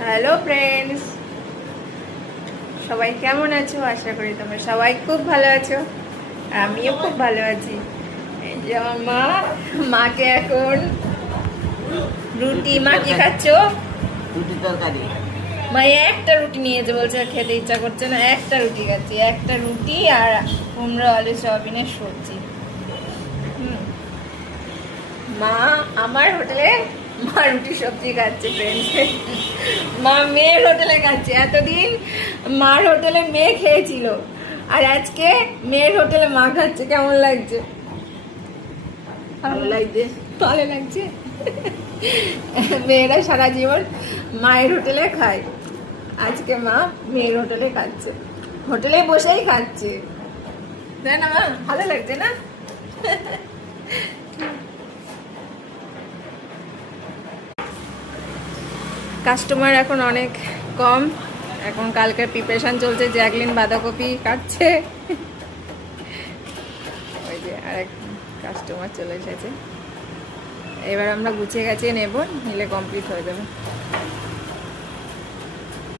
Hello friends, সবাই কেমন আছো? আশা করি তোমরা সবাই খুব ভালো আছো। আমিও খুব ভালো আছি। এই যে আমার মাকে এখন রুটি। মা কি খাচ্ছ? রুটি তরকারি। মা একটা রুটি নিয়েছে, বলছে আর খেতে ইচ্ছা করছে না, একটা রুটি খাচ্ছি। একটা রুটি আর কুমড়ো আলু সয়াবিনের সবজি। মা আমার হোটেলে মা রুটি সবজি খাচ্ছে ফ্রেন্ডস। মা মেয়ের হোটেলে খাচ্ছে। এতদিন মার হোটেলে মেয়ে খেয়েছিল, আর আজকে মেয়ের হোটেলে মা খাচ্ছে। কেমন লাগছে? ভালো লাগছে। ভালো লাগছে। মেয়েরা সারা জীবন মায়ের হোটেলে খায়, আজকে মা মেয়ের হোটেলে খাচ্ছে, হোটেলে বসেই খাচ্ছে। তাই না মা? ভালো লাগছে না? কাস্টমার এখন অনেক কম। এখন কালকের প্রিপারেশন চলছে। জ্যাকলিন বাঁধাকপি কাটছে। ওই যে আরেক কাস্টমার চলে এসেছে। এবার আমরা গুছিয়ে গাছিয়ে নেব, নিলে কমপ্লিট হয়ে যাবে।